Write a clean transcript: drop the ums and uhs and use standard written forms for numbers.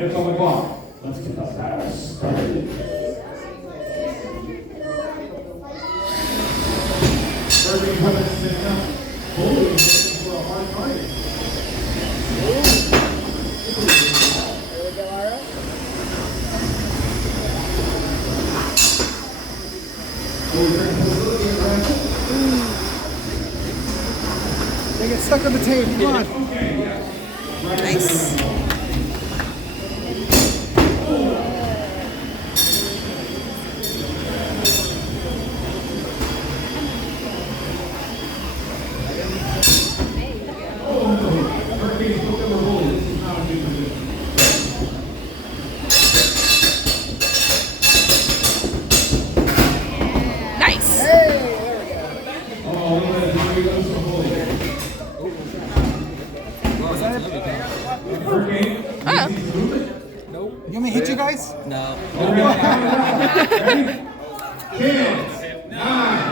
minutes on the clock. Let's get the battle started. First coming in now. Holy, for a hard target. There we go, Ira. They get stuck on the tape. Come on. Nice. Nice. You want me to hit you guys? No. 10, 9,